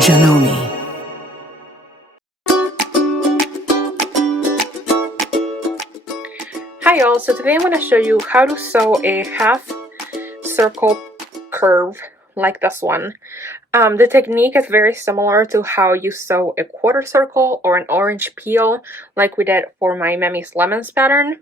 Janome. Hi y'all, so today I'm going to show you how to sew a half circle curve like this one. The technique is very similar to how you sew a quarter circle or an orange peel like we did for my Memi's Lemons pattern.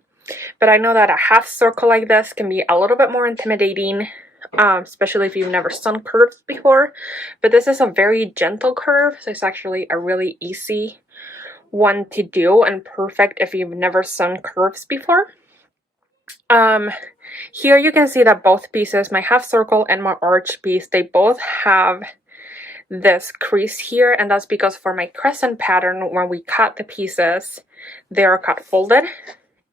But I know that a half circle like this can be a little bit more intimidating, especially if you've never sewn curves before. But this is a very gentle curve, so it's actually a really easy one to do and perfect if you've never sewn curves before. Here you can see that both pieces, my half circle and my arch piece, they both have this crease here, and that's because for my crescent pattern, when we cut the pieces, they are cut folded,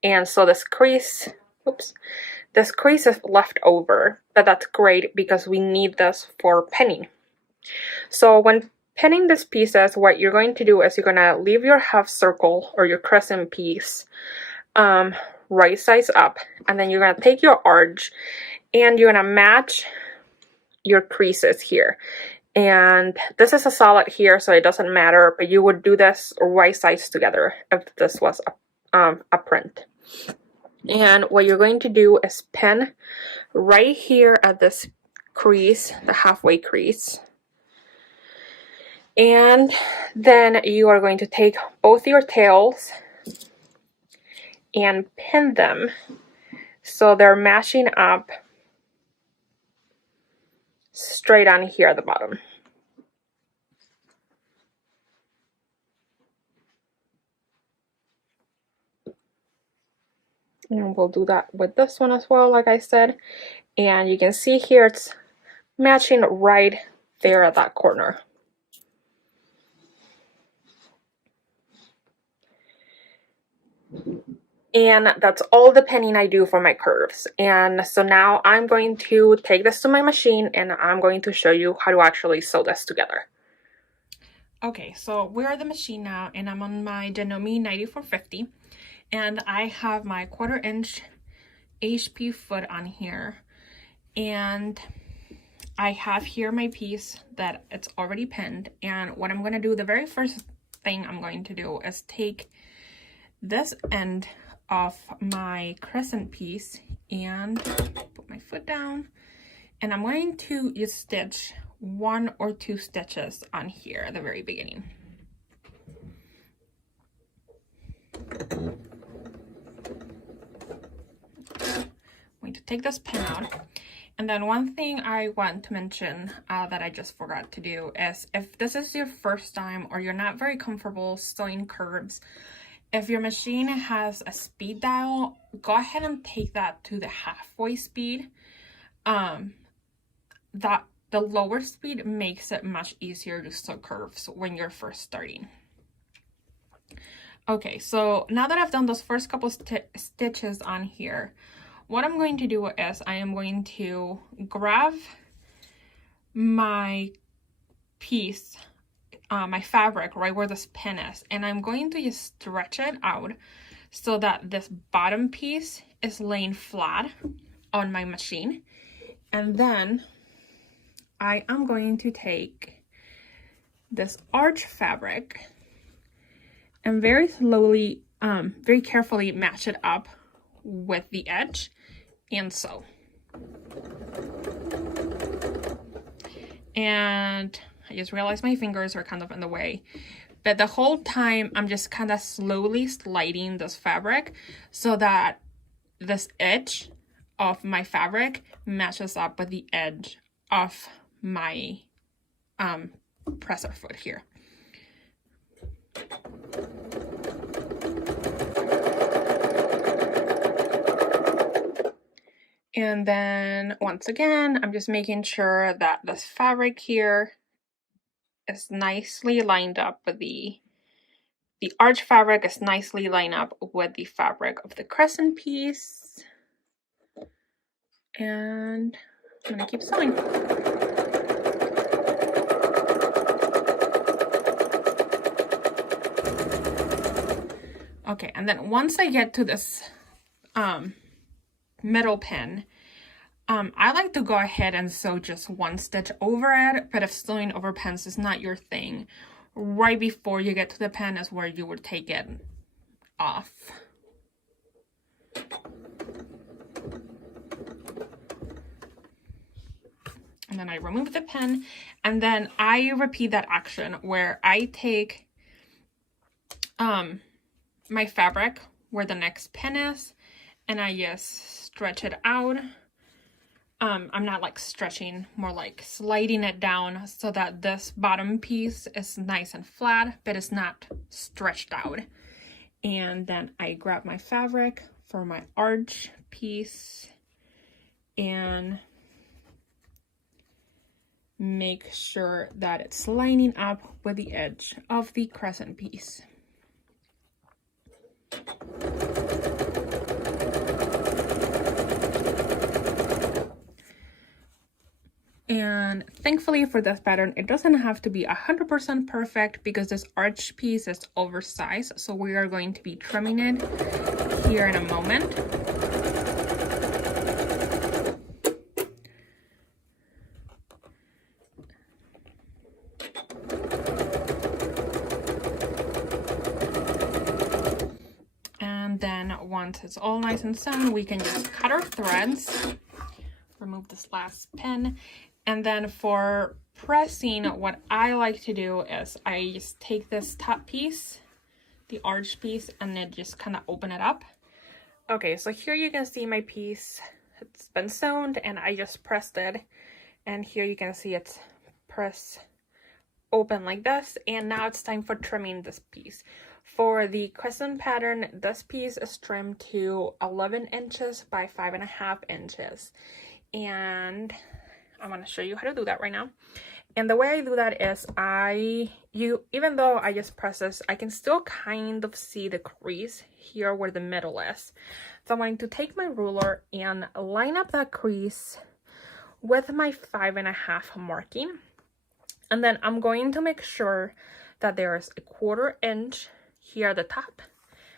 and so this crease is left over, but that's great because we need this for pinning. So when pinning these pieces, what you're going to do is you're going to leave your half circle or your crescent piece right size up, and then you're going to take your arch and you're going to match your creases here. And this is a solid here, so it doesn't matter, but you would do this right size together if this was a print. And what you're going to do is pin right here at this crease, the halfway crease. And then you are going to take both your tails and pin them so they're matching up straight on here at the bottom. And we'll do that with this one as well, like I said. And you can see here it's matching right there at that corner. And that's all the pinning I do for my curves. And so now I'm going to take this to my machine and I'm going to show you how to actually sew this together. Okay, so we're at the machine now and I'm on my Janome 9450. And I have my 1/4 inch HP foot on here. And I have here my piece that it's already pinned. And what I'm going to do, the very first thing I'm going to do is take this end of my crescent piece and put my foot down, and I'm going to just stitch 1 or 2 stitches on here at the very beginning. I'm going to take this pin out. And then one thing I want to mention that I just forgot to do is if this is your first time or you're not very comfortable sewing curves, if your machine has a speed dial, go ahead and take that to the halfway speed. The lower speed makes it much easier to sew curves when you're first starting. Okay, so now that I've done those first couple stitches on here, what I'm going to do is I am going to grab my piece, my fabric right where this pin is, and I'm going to just stretch it out so that this bottom piece is laying flat on my machine. And then I am going to take this arch fabric and very slowly, very carefully match it up with the edge and sew. And I just realized my fingers are kind of in the way, but the whole time I'm just kind of slowly sliding this fabric so that this edge of my fabric matches up with the edge of my presser foot here. And then once again, I'm just making sure that this fabric here is nicely lined up with the arch fabric is nicely lined up with the fabric of the crescent piece. And I'm gonna keep sewing. Okay, and then once I get to this middle pin, I like to go ahead and sew just one stitch over it, but if sewing over pens is not your thing, right before you get to the pen is where you would take it off. And then I remove the pen, and then I repeat that action where I take my fabric where the next pin is, and I just stretch it out. I'm not like stretching, more like sliding it down so that this bottom piece is nice and flat, but it's not stretched out. And then I grab my fabric for my arch piece and make sure that it's lining up with the edge of the crescent piece. And thankfully for this pattern, it doesn't have to be 100% perfect because this arch piece is oversized. So we are going to be trimming it here in a moment. And then once it's all nice and sewn, we can just cut our threads, remove this last pin. And then for pressing, what I like to do is I just take this top piece, the arch piece, and then just kind of open it up. Okay, so here you can see my piece. It's been sewn and I just pressed it. And here you can see it's pressed open like this. And now it's time for trimming this piece. For the crescent pattern, this piece is trimmed to 11 inches by 5.5 inches. And I'm going to show you how to do that right now. And the way I do that is even though I just press this, I can still kind of see the crease here where the middle is. So I'm going to take my ruler and line up that crease with my 5.5 marking. And then I'm going to make sure that there's a 1/4 inch here at the top.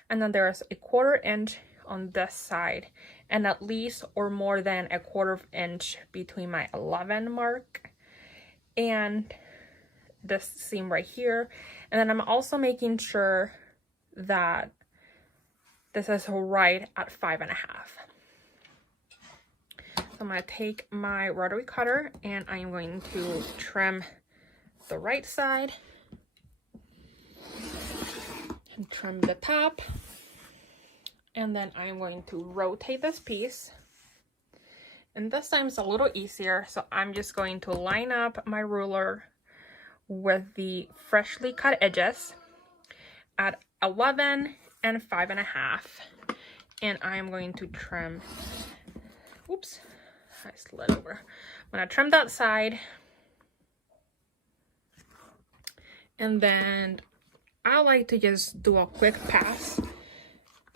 And then there's a 1/4 inch on this side, and at least or more than a 1/4 inch between my 11 mark and this seam right here. And then I'm also making sure that this is right at 5.5. So I'm going to take my rotary cutter and I'm going to trim the right side and trim the top. And then I'm going to rotate this piece. And this time it's a little easier. So I'm just going to line up my ruler with the freshly cut edges at 11 and 5.5. And I'm going to trim, oops, I slid over. I'm going to trim that side. And then I like to just do a quick pass.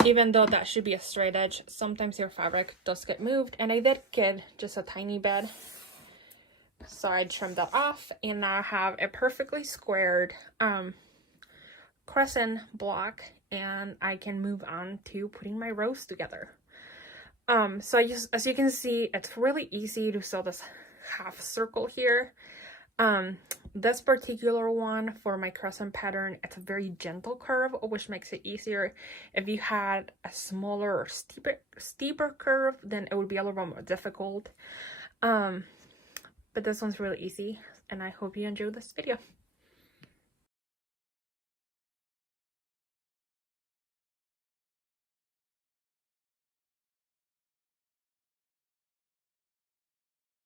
Even though that should be a straight edge, sometimes your fabric does get moved, and I did get just a tiny bit. So I trimmed that off, and now I have a perfectly squared crescent block, and I can move on to putting my rows together. So as you can see, it's really easy to sew this half circle here. This particular one for my crescent pattern, it's a very gentle curve, which makes it easier. If you had a smaller or steeper curve, then it would be a little bit more difficult. But this one's really easy, and I hope you enjoyed this video.